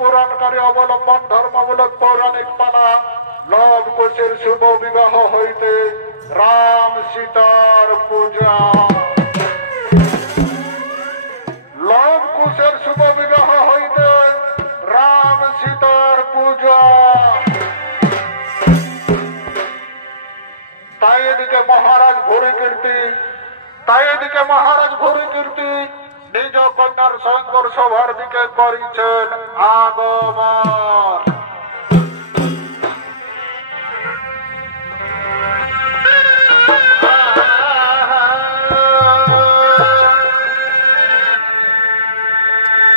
পুরাণকারী অবলম্বন ধর্মমূলক পৌরাণিক পালা লব কুশের শুভ বিবাহ হইতে রাম সীতার পূজা। লব কুশের শুভ বিবাহ হইতে রাম সীতার পূজা। তাই এদিকে মহারাজ ভরি কীর্তি নিজ কন্যার স্বয়ংবর সভার দিকে করিছেন আগমন।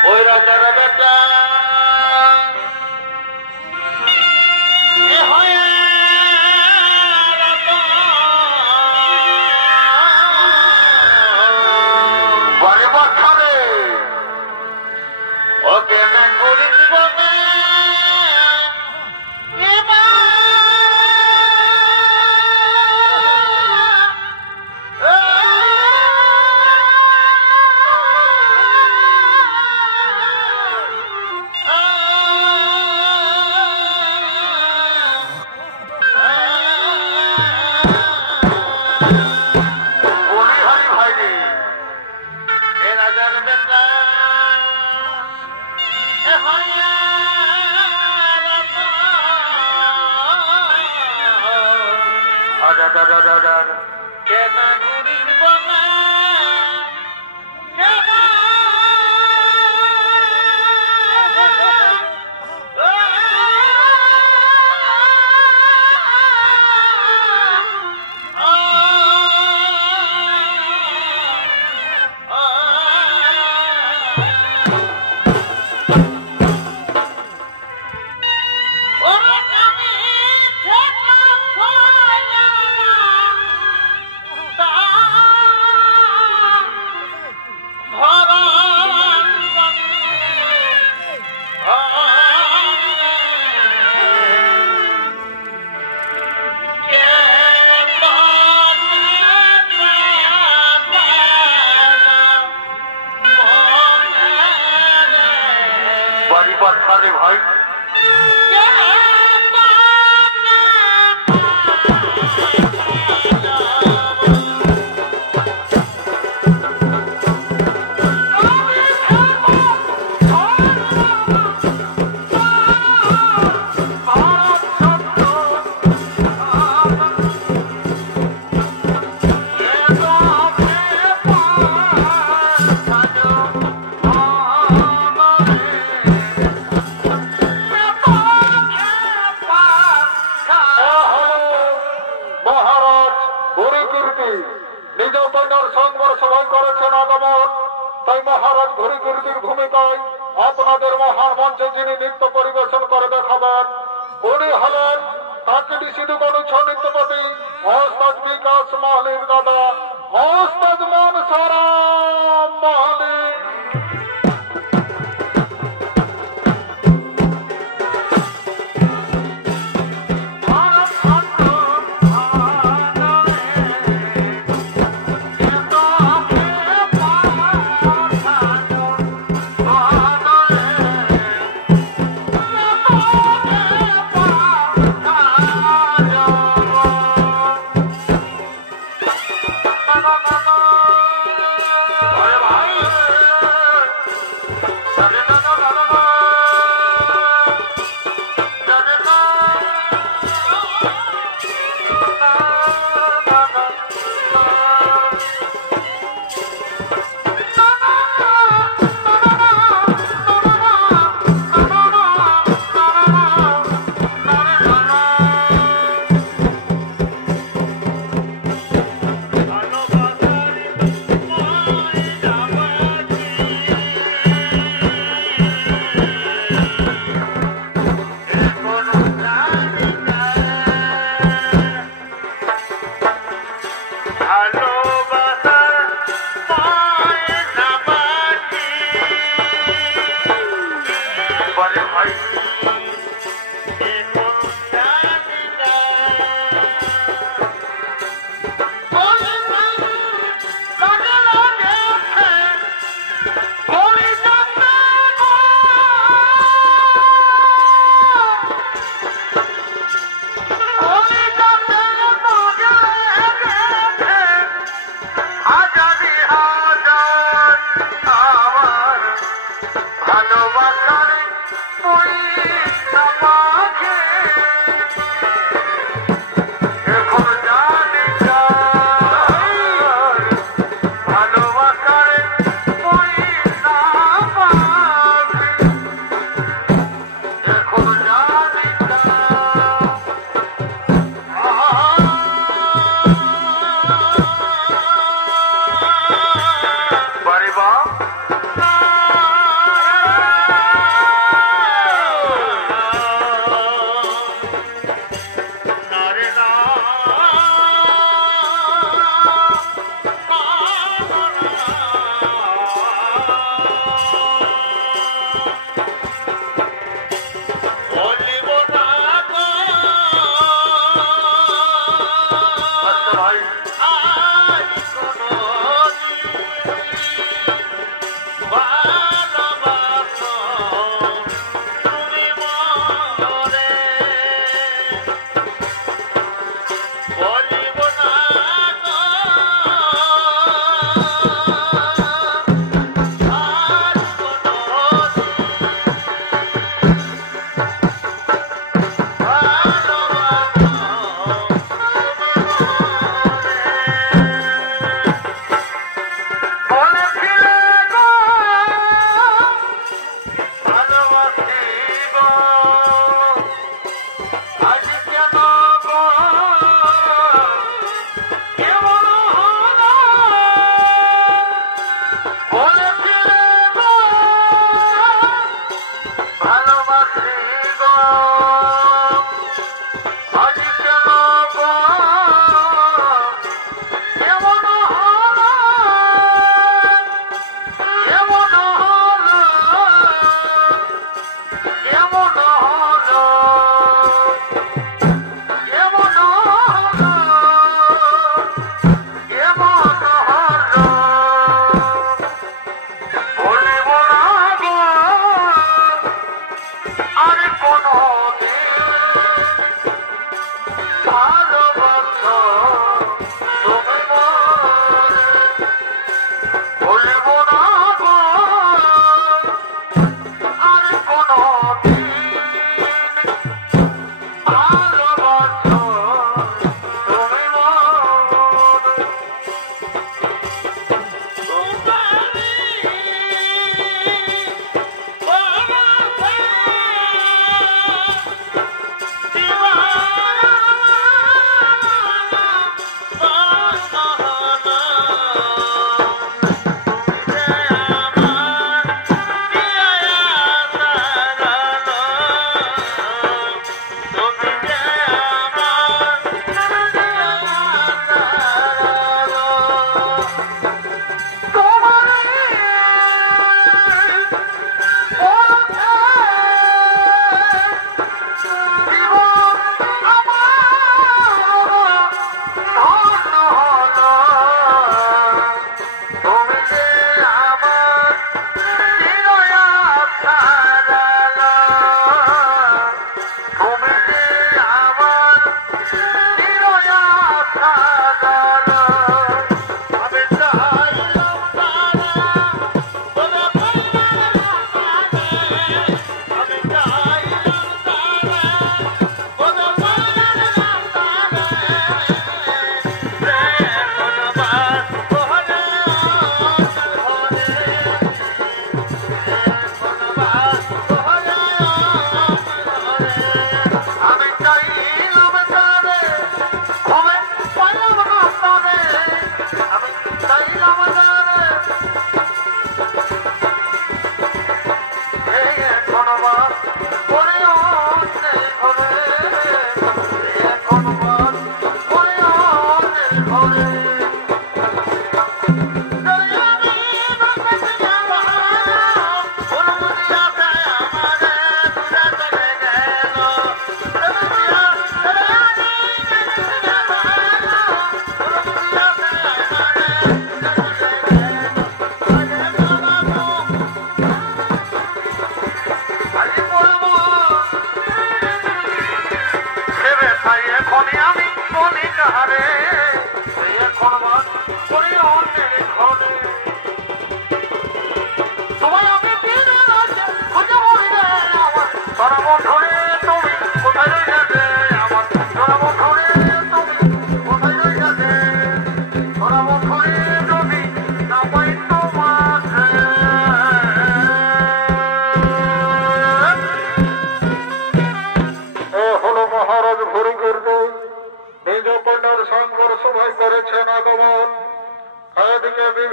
ওই রাজার বেটা ভাই তাই মহারাজ ঘুরি কীর্তির ভূমিকায় আপনাদের মহান মঞ্চে যিনি নৃত্য পরিবেশন করে দেখাবেন উনি হলেন কাকটি সিধু গণুছ নৃত্যপতি ওস্তাদ বিকাশ মাহলির দাদা ওস্তাদ মনসারাম মাহলি।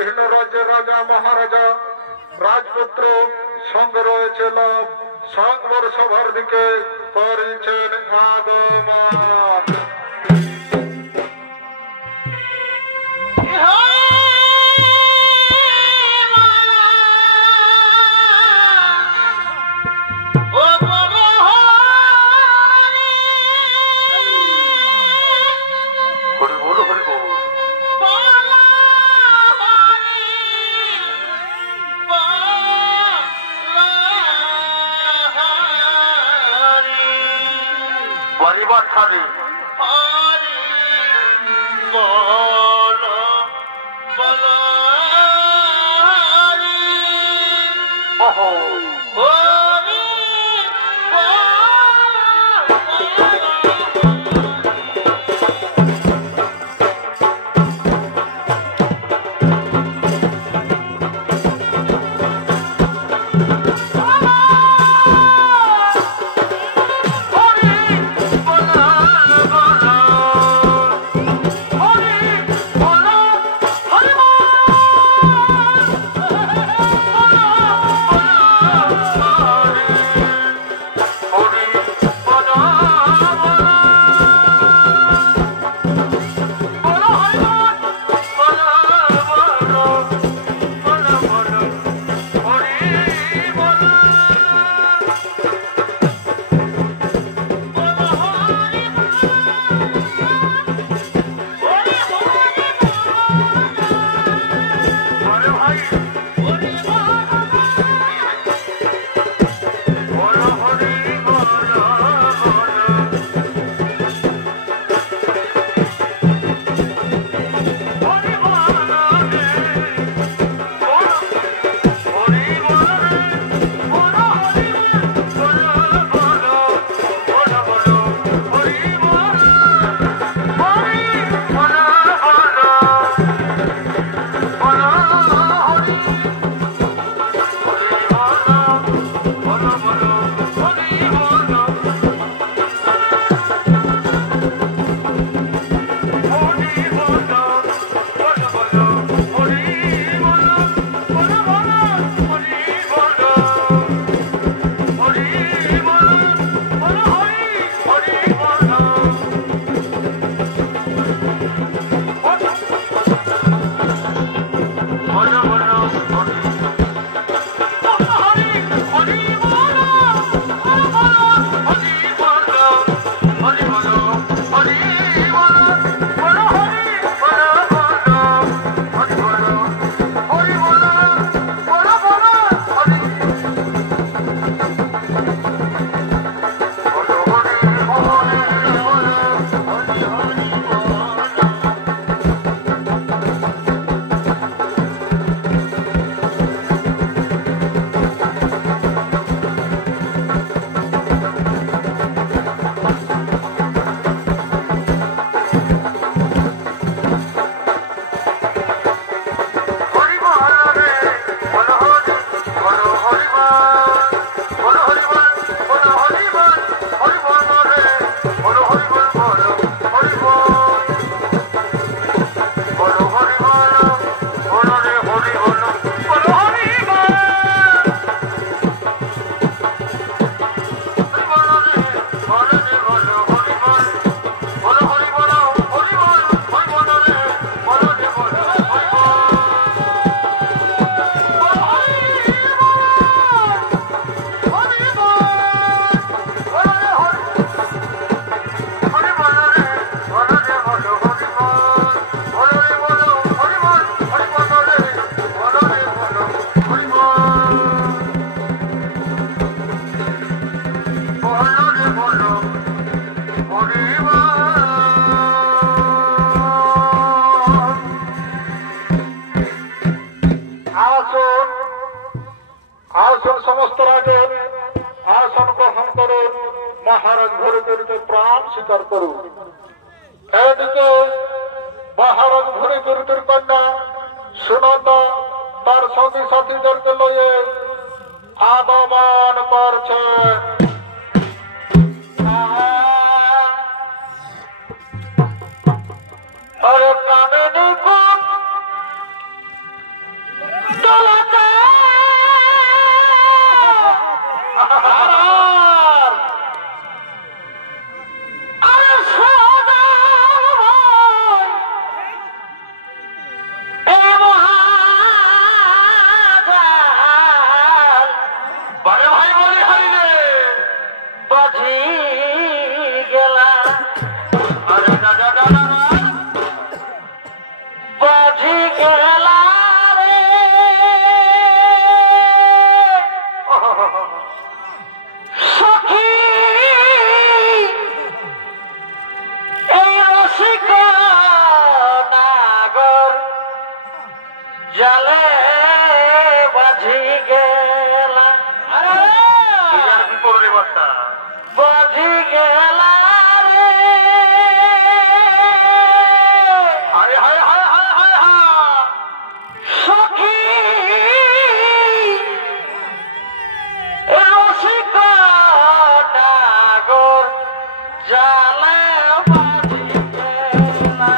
বিভিন্ন রাজ্যের রাজা মহারাজা রাজপুত্র সঙ্গে রয়েছে লাভ সংবর সভার দিকে করেছেন আগমন। সমস্ত রাজন আসন গ্রহণ করুন, মহারাজ ঘুরে ঘুরিতে প্রাণ স্বীকার করুন। এদিকে মহারাজ ঘুরে ঘুরিতের কন্যা সুনন্দা তার সঙ্গী সাথীদেরকে লইয়ে আগমন করছে। দেবতা বাজি গেলা রে হায় হায় হায় হায় হায় হায় সখী রসিক ডাগর জালে বাজি গেলা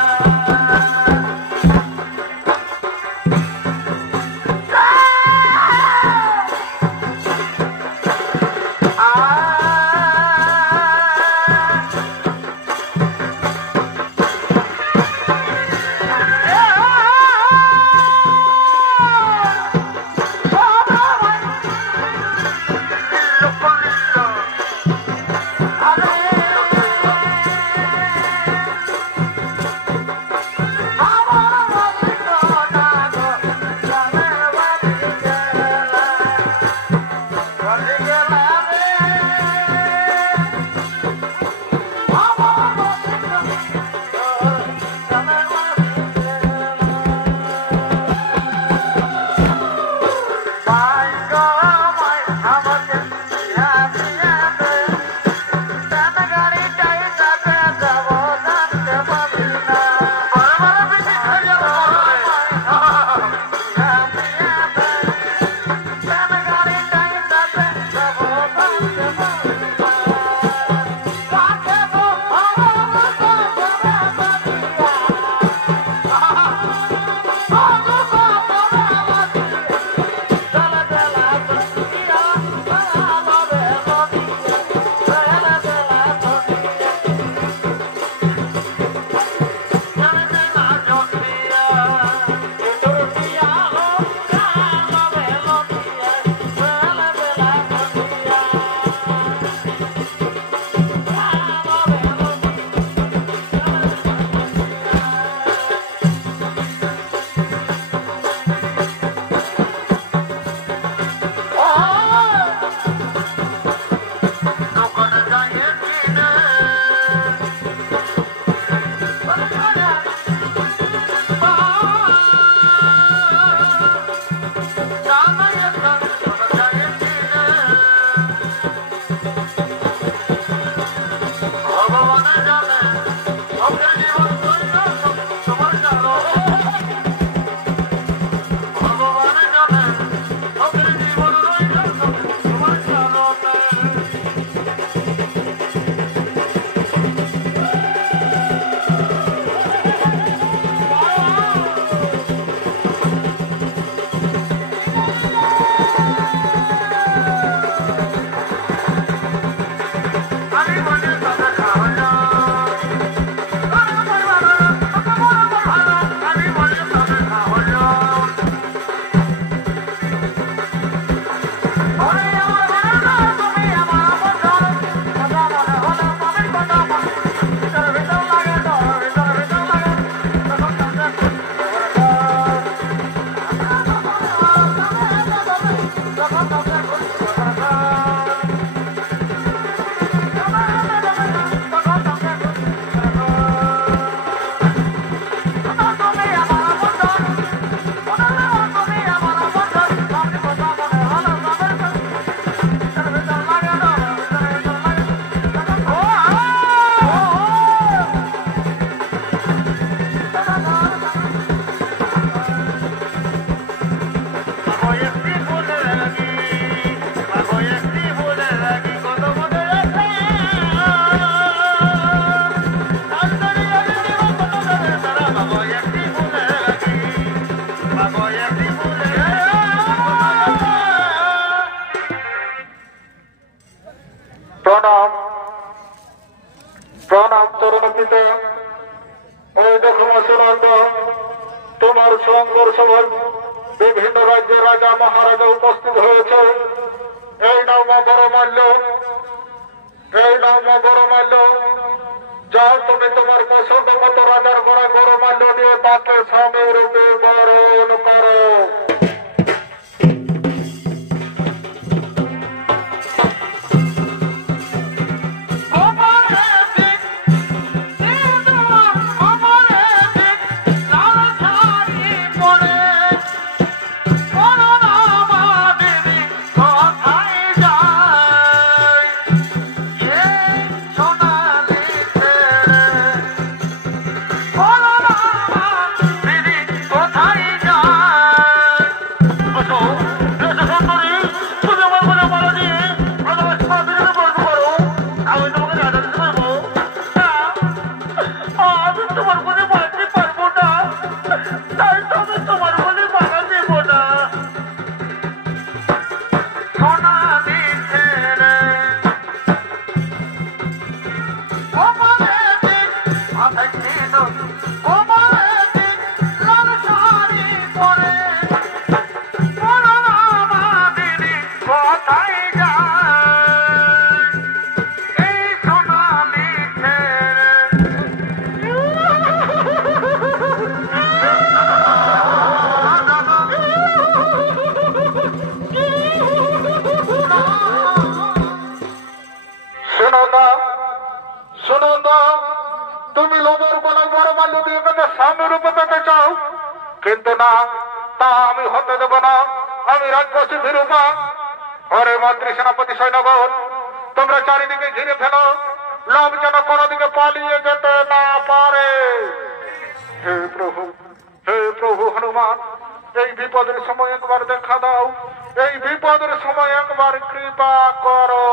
প্রণাম তরুণ পিতা। ওই দেখো মুসলমান, তোমার সংঘর্ষ বিভিন্ন রাজ্যের রাজা মহারাজা উপস্থিত হয়েছে। এই নাও মা বড় মাল্য, এই নাও মা বড় মাল্য। যাও তুমি তোমার পছন্দ মতো রাজার ঘোড়া বড় মাল্য দিয়ে তাকে স্বামী রূপে বরণ করো। স্বামী রূপে পেতে চাও, কিন্তু না, তা আমি হতে দেব না। আমি রাক্ষসী ভীরূপা। ওরে মন্ত্রী, সেনাপতি, সৈন্যগণ, তোমরা চারিদিকে ঘিরে ফেলো, লোভ যেন কোনো দিকে পালিয়ে যেতে না পারে। হে প্রভু, হে প্রভু হনুমান, এই বিপদের সময় একবার দেখা দাও, এই বিপদের সময় একবার কৃপা করো।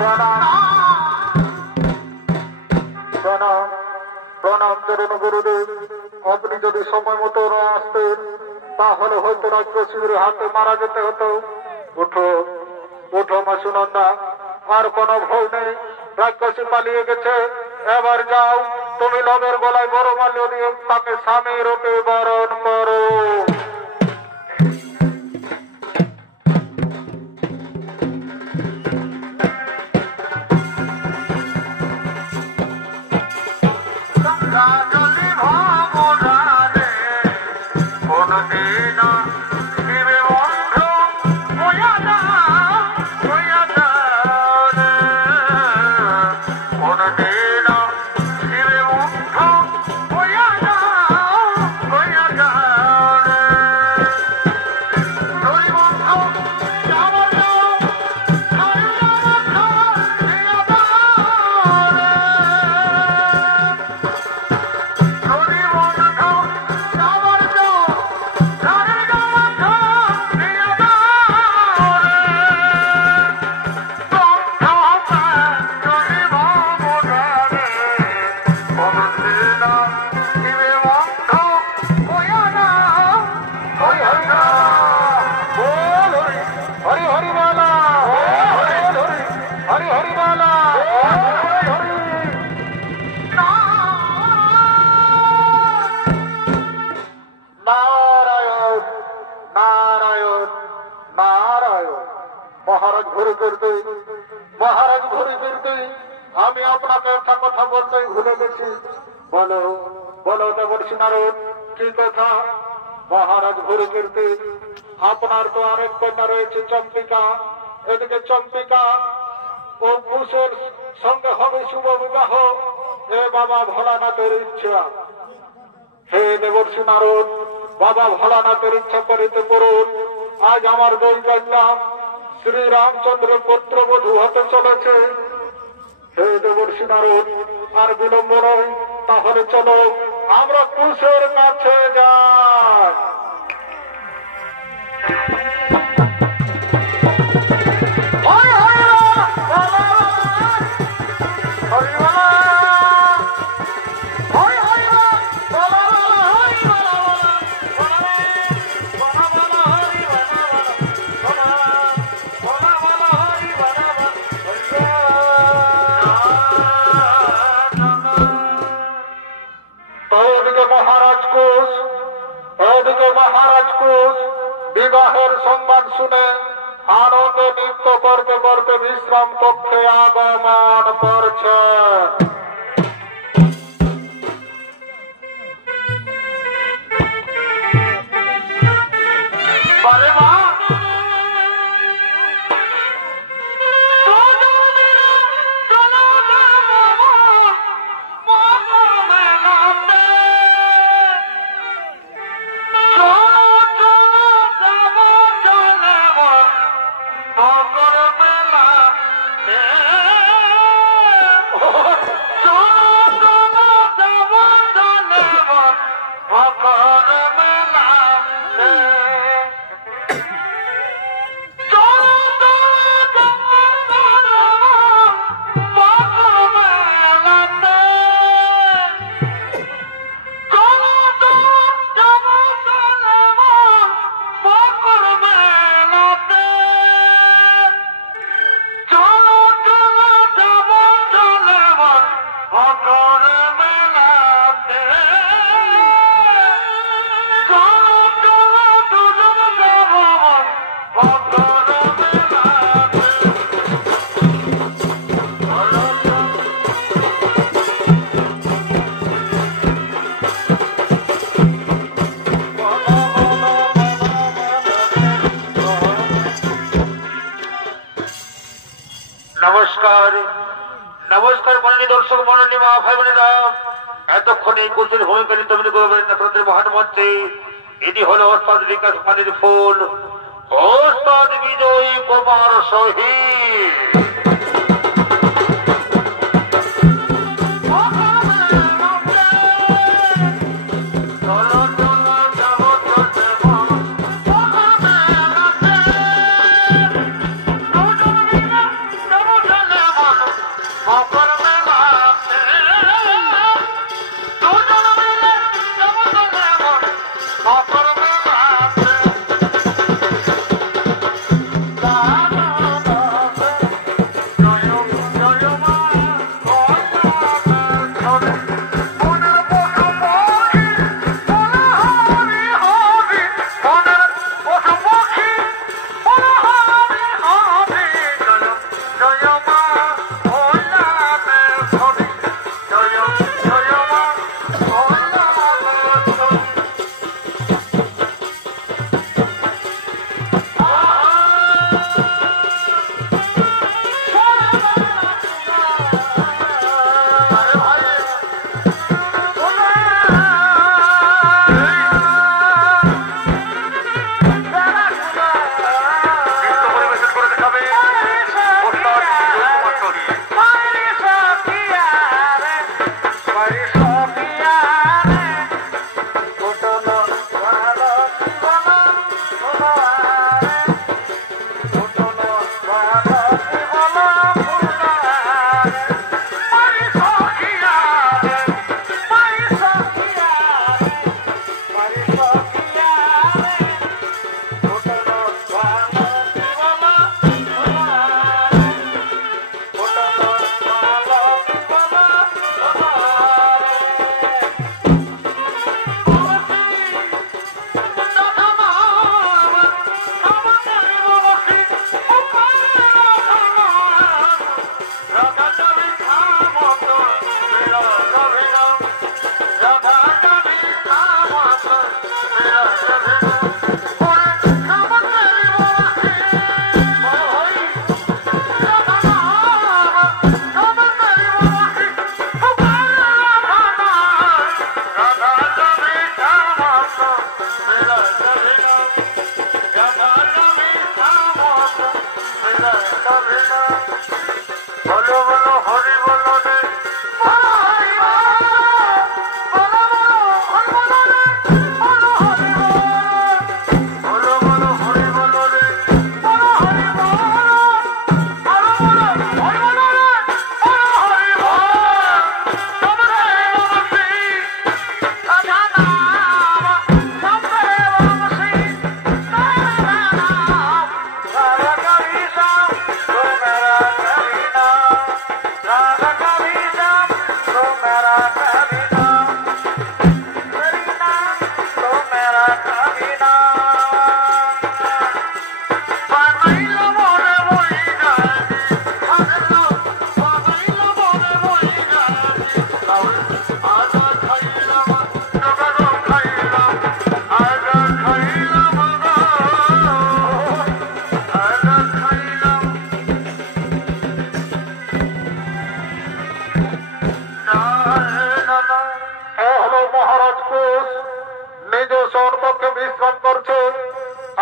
প্রণাম প্রণাম চরণ গুরুদেব। আপনি যদি সময় মতো না আসতেন তাহলে হয়তো রাক্ষসীর হাতে মারা যেতে হতো। উঠো উঠো মাসুনন্দা, আর কোনো ভয় নেই, রাক্ষসী পালিয়ে গেছে। এবার যাও, তুমি নবের গলায় বড় মাল্য দিয়ে তাকে স্বামী রূপে বরণ করো। মহারাজ ঘুরে ফিরতে আমি আপনাকে একটা কথা বলতেই ভুলে গেছি। বলো বলো দেবর্ষি নারদ, কি কথা? মহারাজ ঘুরে ফিরতে আপনার তো আরেক কন্যা রয়েছে চম্পিকা। এদিকে চম্পিকা ও কুশের সঙ্গে হবে শুভ বিবাহ, এ বাবা ভোলানাথের ইচ্ছা। হে দেবর্ষি নারদ, বাবা ভোলানাথের ইচ্ছা করিতে করুন। আজ আমার দুই কন্যা শ্রী রামচন্দ্রের পুত্রবধূ হতে চলেছে। হে দেবর্ষি নারদ, আর বিলম্ব নয়, তাহলে চলো আমরা কুশের কাছে যাই। বিবাহের সংবাদ শুনে আনন্দে নৃত্য করতে করতে বিশ্রাম কক্ষে আগমন করছেন। নমস্কার নমস্কার মন্ডলী দর্শক মন্ডলী মা ভাই বোনেরা, এতক্ষণ এই কুশীর ভূমিকা নিত্যমিত করবেন আপনাদের মহান মঞ্চে। এটি হল ওস্তাদ বিকাশ পানির ফুল, ওস্তাদ বিজয়ী কুমার শহীদ।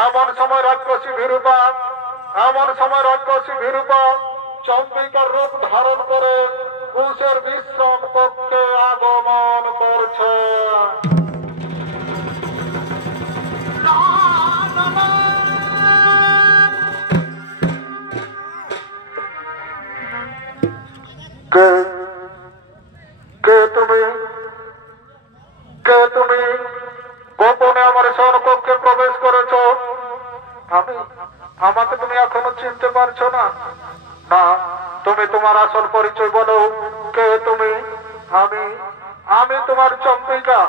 এমন সময় রাক্ষসী ভীরূপা চম্পিকার রূপ ধারণ করে কুশের বিশ্রাম কক্ষে আগমন করছে। কে তুমি গোপনে আমার স্বর্ণকক্ষে প্রবেশ করেছ? আমাকে তুমি এখনো চিনতে পারছো না? না, তুমি তোমার আসল পরিচয় বলো। কে তুমি? আমি তোমার চম্পিকা।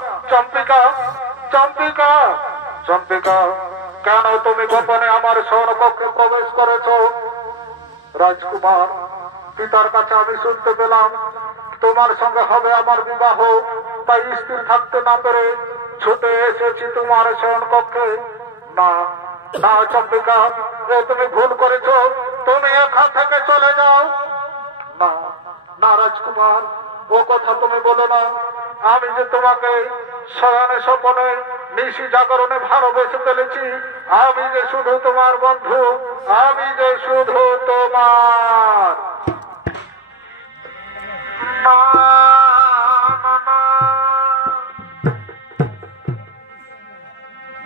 কেন তুমি গোপনে আমার স্বর্ণকক্ষে প্রবেশ করেছ? রাজকুমার, পিতার কাছে আমি শুনতে পেলাম তোমার সঙ্গে হবে আমার বিবাহ, তাই স্থির থাকতে না পেরে ছুটে এসেছি তোমার স্বর্ণকক্ষে। না না চম্পিকা, তুমি ভুল করেছো, তুমি এখান থেকে চলে যাও। না না রাজকুমার, ও কথা তুমি বলো না। আমি যে তোমাকে শয়নে স্বপনে নিশি জাগরণে ভালোবেসে ফেলেছি। আমি যে শুধু তোমার বন্ধু, আমি যে শুধু তোমার।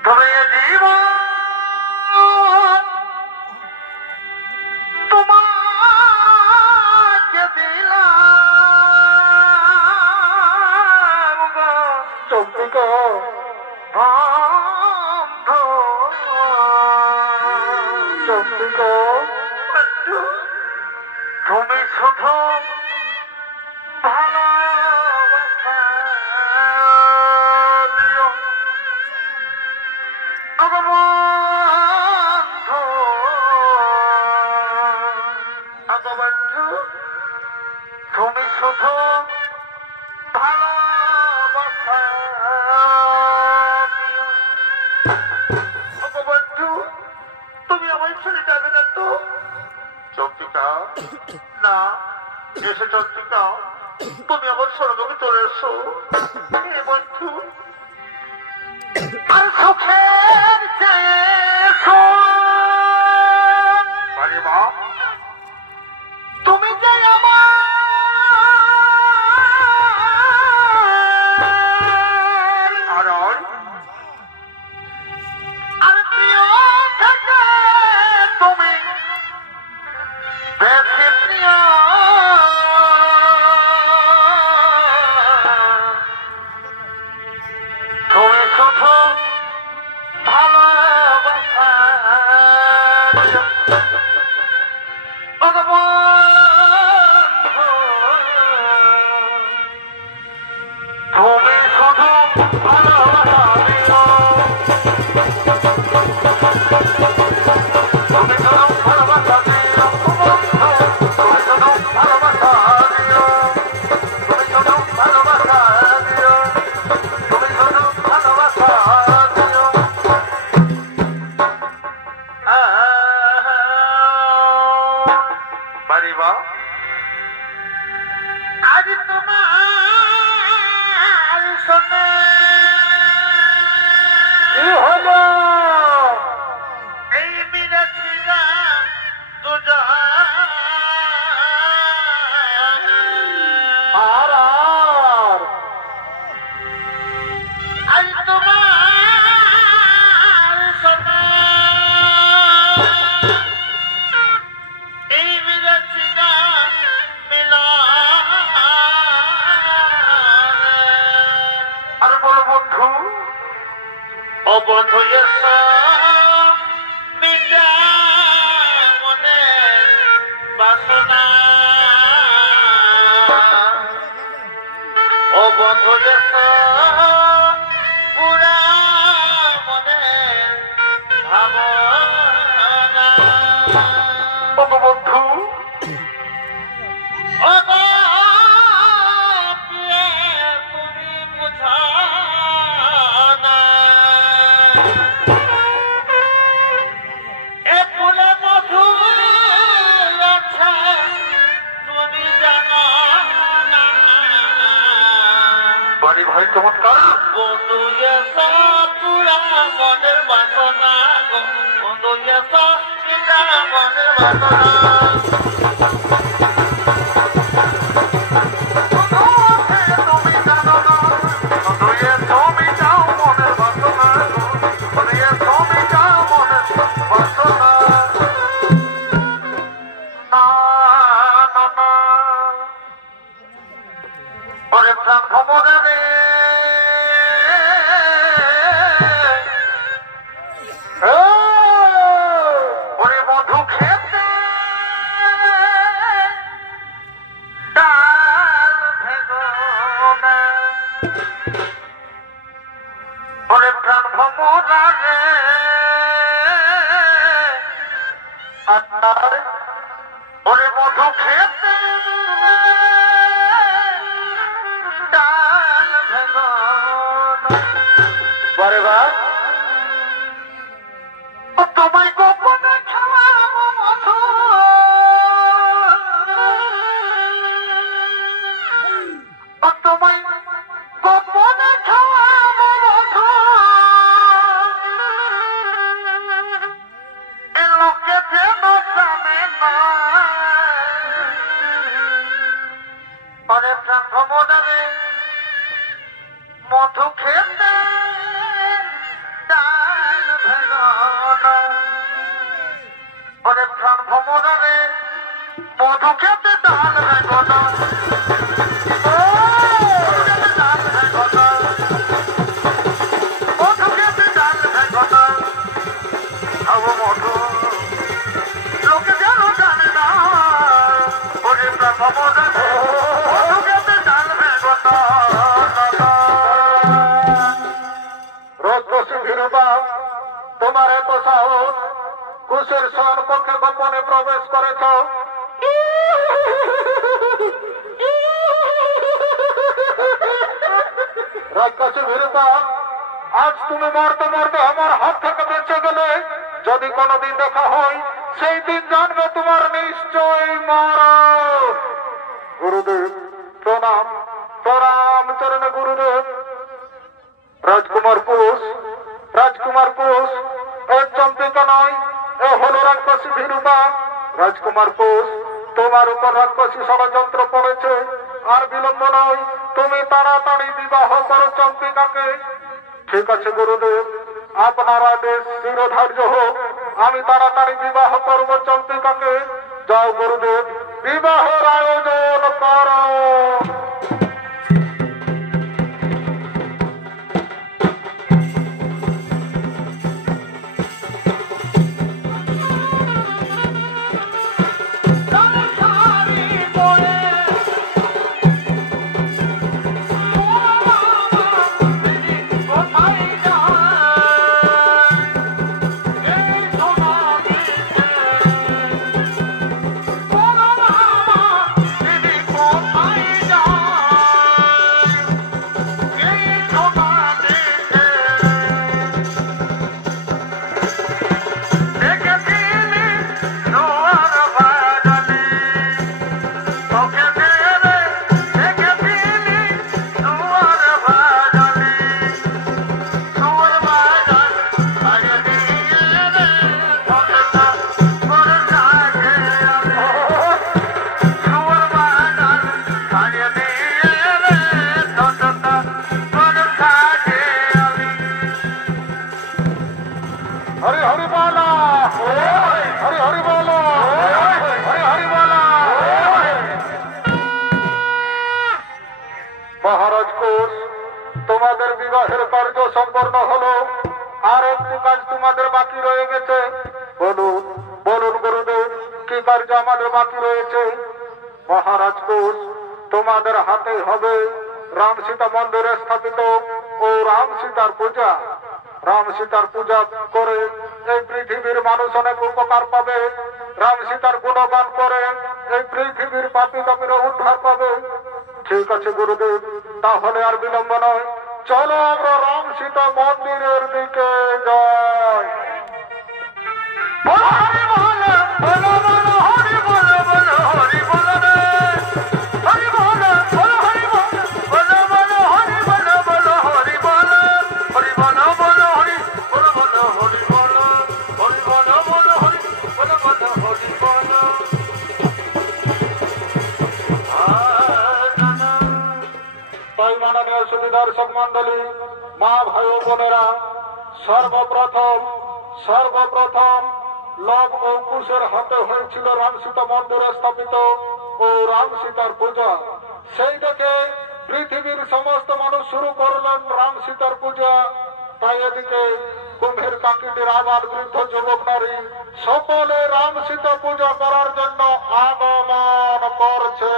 তুমি জীবন তোমাকে দিলাম চম্পিকা, চম্পিকা, তুমি শুধু ভালোবাসা দিও বন্ধু, তুমি শুধু ভালোবাসা দিও। বন্ধু, তুমি আমায় ছেড়ে যাবে না তো? চম্পিকা, না, এসে চন্দ্রিকা, তুমি আমার স্বর্গকে চলে এসো। হে বন্ধু, আর সুখের চেয়ে তুমি যে আমার আর প্রিয় থেকে তুমি বেশি প্রিয়। তুমি শুধু ভালোবাসা দিও। তুমি শুধু ভালোবাসা দিও। তুমি শুধু ভালোবাসা দিও। তুমি শুধু ভালোবাসা দিও। তুমি শুধু ভালোবাসা দিও। তুমি শুধু ভালোবাসা দিও। বাড়িবা, আজ তোমার শোনে কি হলো? এই মিরাছিরা দুজন আর আজ তোমার শোনে এই মিরাছিরা মিলা। আর বলো বন্ধু, ও বন্ধু এসো মিটা মনে বাসনা। ও বন্ধু এসো পুরা মনে ভাবনা। ও বন্ধু, ও গো প্রিয়ে তুমি বুঝা না। এ ফুলে মধু আছে তুমি জানো না। বাড়ি ভাই চমৎকার। বন্ধু এসো পুরা মনের বাসনা গো। হরি বল দর্শক মন্ডলী, মা ভাই ও বোনেরা, সর্বপ্রথম লব ও কুশের হাতে হয়েছিল রাম সীতা মন্দিরে স্থাপিত ও রাম সীতার পূজা। সেই থেকে পৃথিবীর সমস্ত মানুষ শুরু করলেন রাম সীতার পূজা। তাই এদিকে কুম্ভের কাকিটির আবার বৃদ্ধ যুবক নারী সকলে রাম সীতা পূজা করার জন্য আগমন করছে।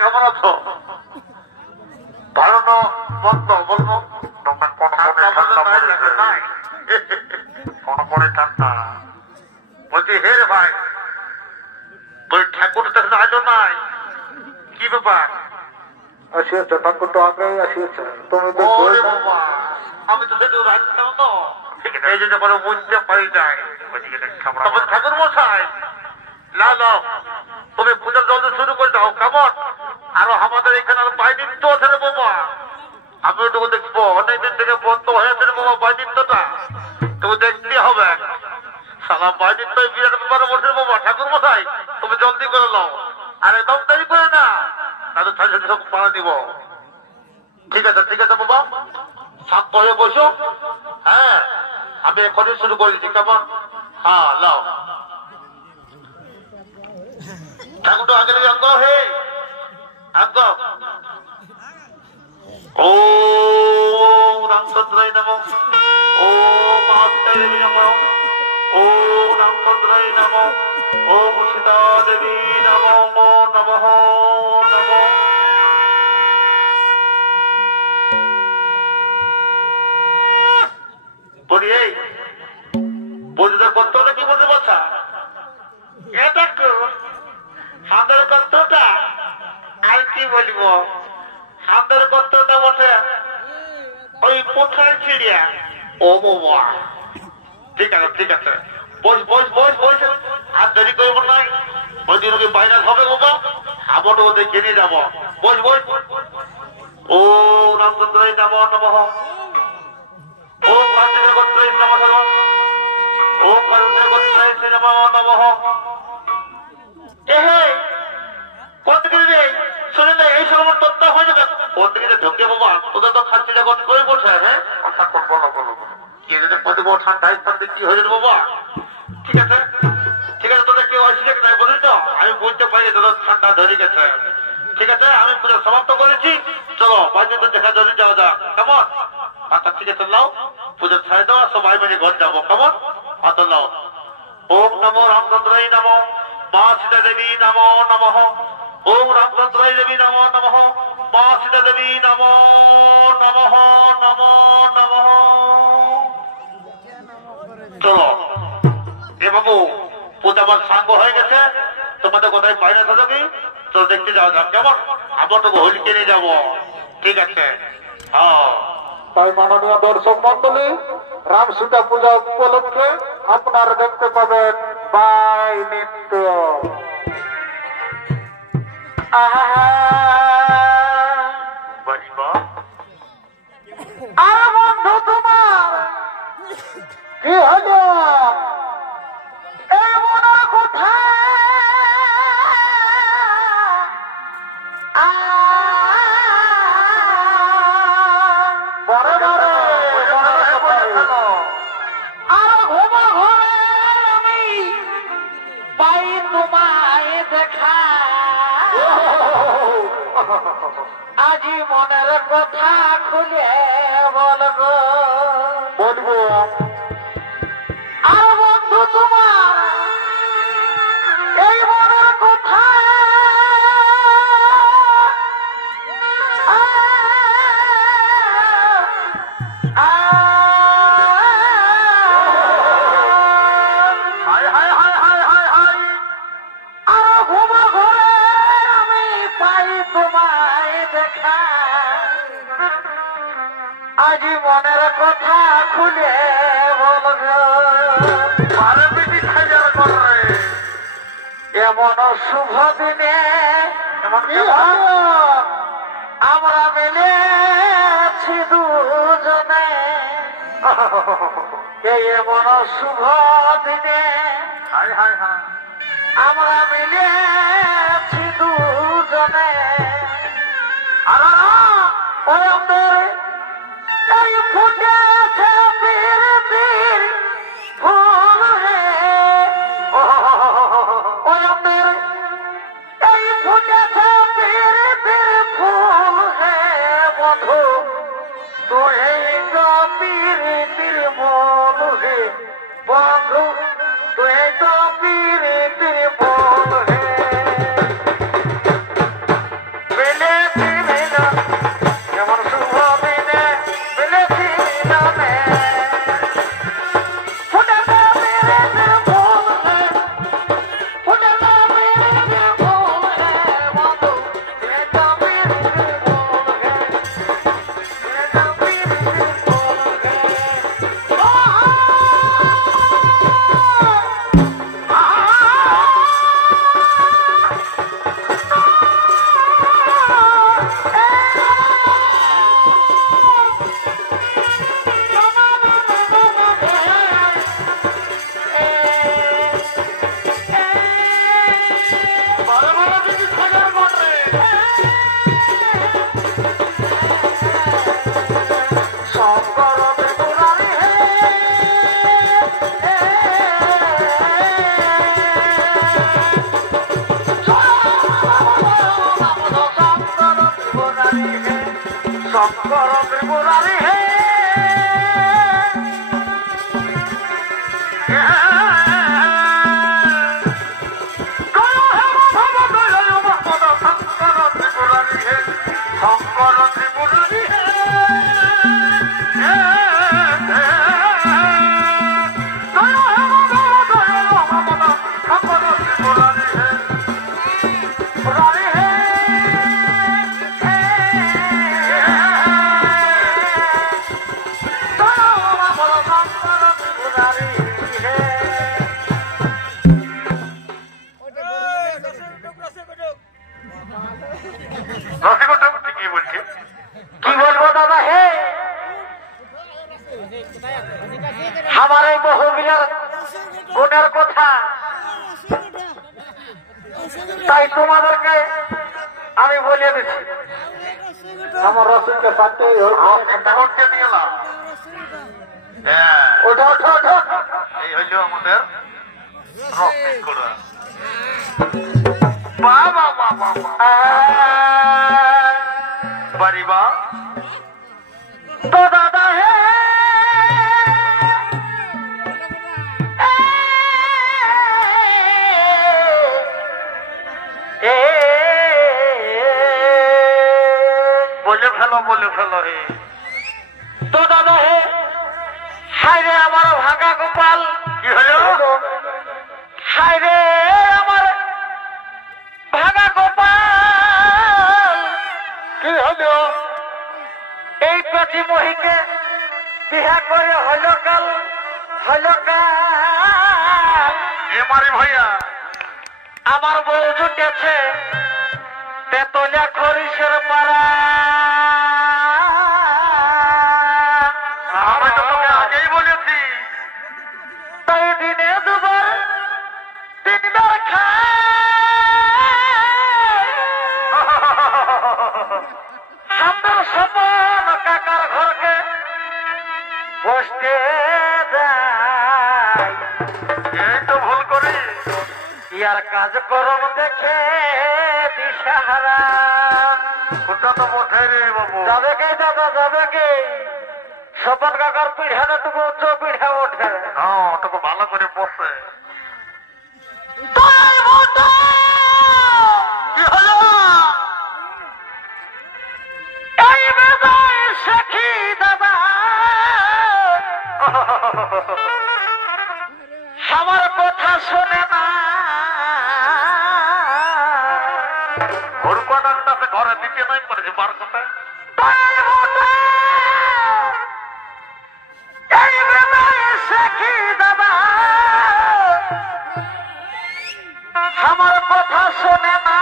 কেমন আছো? ভালো না মন্দ বলবো? ঠান্ডা বলছি, হে রে ভাই, তুই ঠাকুর দেখতে আইলো নাই? কি ব্যাপার? আসিয়েছে ঠাকুরটা আগে আসিয়েছে, তুমি তো আমি তো সেটু রাখতাম তো, এই যে যখন বুঝতে পারি যায়। তবে ঠাকুর মশাই, না না, তুমি পূজা জলদি শুরু করে দাও কেমন? আরো আমাদের এখানে আরো বাইনিত্য আছে রে বাবা, আমি ওটুকু দেখবো। অনেকদিন থেকে বন্ধ হয়েছে রে বাবা বাইনিত্যটা, তুমি দেখতে হবে। সারা বাইনিত্য বিরাট ব্যাপারে বলছে বাবা। ঠাকুর মশাই, তুমি জলদি করে নাও, আর একদম দেরি করে না, তাদের সাথে সব পাড়া দিব। ঠিক আছে ঠিক আছে বাবা, শান্ত হয়ে বসো। হ্যাঁ, আমি এখনই শুরু করে দিচ্ছি কেমন? হ্যাঁ লাও ঠাকুরটা আগে অঙ্গ হে অঙ্গ। ও রামচন্দ্রায় নম, ও মহাদেবী নম, ও রামচন্দ্রায় নম, ও সীতা দেবী নম নম নম। বলি এই বুঝতে করতো নাকি বুঝতে পারছা? এটা হাতের কর্তটা আর কি বলব, হাতের কর্তটা বটে ওই কোথায় ছিড়িয়া। ও বাবা, ঠিক আছে ঠিক আছে, বস বস বস বস, আর দেরি করবো নাই। ওই দিন ওকে বাইরে হবে বাবা, আবার ওদের জেনে যাবো। বস বস। ও রামচন্দ্রায় নম নমঃ, ও কার্তিক গোত্রায় নমঃ, ও কার্তিক গোত্রায় নমঃ নমঃ। এই সময় তথ্য হয়ে যাবে কোন দিকে ঢুকে বাবা, তোদের তো খাচ্ছিটা করে বসে। হ্যাঁ কথা বলো বলো, কি ঠান্ডায় ঠান্ডা কি হয়ে যাবে বাবা? ঠিক আছে ঠিক আছে, তোদের কেউ আসলে নাই বুঝলি তো, আমি বুঝতে পারি তোদের ঠান্ডা ধরে গেছে। ঠিক আছে, আমি পুজো সমাপ্ত করেছি, চলো বাইরে দেখা ধরে যাওয়া যাক কেমন? আচ্ছা ঠিক আছে, নাও পুজো ছাড়ে দেওয়া, সবাই মিলে ঘর যাবো কেমন? হাত নাও। ওম নমো রামচন্দ্রায় নম, মা সীতা দেবী নম নমঃ, ওম রামচন্দ্রায় দেবী নম নমঃ, মা সীতা দেবী নম নমঃ নম নমঃ। চলো এ বাবু, পূজা আমার সাঙ্গ হয়ে গেছে, তোমাদের কোথায় বাইরে থাকবে তো দেখতে যাওয়া যাক কেমন? আমরা তো হোলিকে নিয়ে যাবো। ঠিক আছে। হ্যাঁ, তাই মাননীয় দর্শক মন্ডলী, রাম সীতা পূজা উপলক্ষে আপনারা দেখতে পাবেন বাই নৃত্য। আর বন্ধু তোমার কি হলো? এই মনের কথা বড় আজি মনের কথা খুলে বলবো বলবো আর বন্ধু তোমার এই মনের কথা আজি মনের কথা খুলে বলবো এমন শুভ দিনে আমরা মিলেছি দুজনে এমন শুভ দিনে আমরা মিলেছি দুজনে ওই আমাদের এই ফুটেছে পীর ফুল হে ওই আমাদের এই ফুটেছে পীর ফুল হে বন্ধু তুই তো পীর মূল হে বন্ধু তুই তো পীর মূল হে যেমন শুভ দিনে মিলেছি নামে ফুটে ফুল হে ফুটে ফুল হে বন্ধু তুই তো পীর ফুল হে তুই তো পীর ফুল হে শঙ্কর ত্রিপুরারি হে শঙ্কর ত্রিপুরারি হে কি বলবো দাদা হে আমার এই বহুবিলের গুণের কথা তাই তোমাদেরকে আমি বলে দিচ্ছি আমার রসুনকে পাতে দিলাম ওঠো ওঠো ওঠো এই হইল আমাদের রক্ত করা বাবা বাবা বাড়িবা তো দাদা হে বলে ফেলো হে তো দাদা হে হায় রে আমার ভাঙা গোপাল কি হলো হায় রে আমার ভাঙা গোপাল কি হলো এই পেটি মহিকে বিহা করে হইল কাল এমারে ভাইয়া আমার বউ জুটেছে তেতলিয়া খরিসের পাড়া আমি তো তোকে আগেই বলেছি তাই দিনে দুবার তিনবার খায় আমরা সপন কাকার ঘরকে বসতে দেয় এই তো ভুল করি ইয়ার কাজ করম দেখে দিশাহারা ওটা তো বটেই রে বাবু। যাবে কে দাদা, যাবে কে? স্বপন কাকার পিঠাটা টুকু উচ্চ পিঠা ওঠে। হ্যাঁ ওটাকে ভালো করে বসে। কি হলো? এই বেজায় সখী দাদা আমার কথা শোনে না। গরু কটাকটাতে ঘরে দিতে নাই পারে বার কোথায়? এই বেজায় সখী দাদা আমার কথা শোনে না।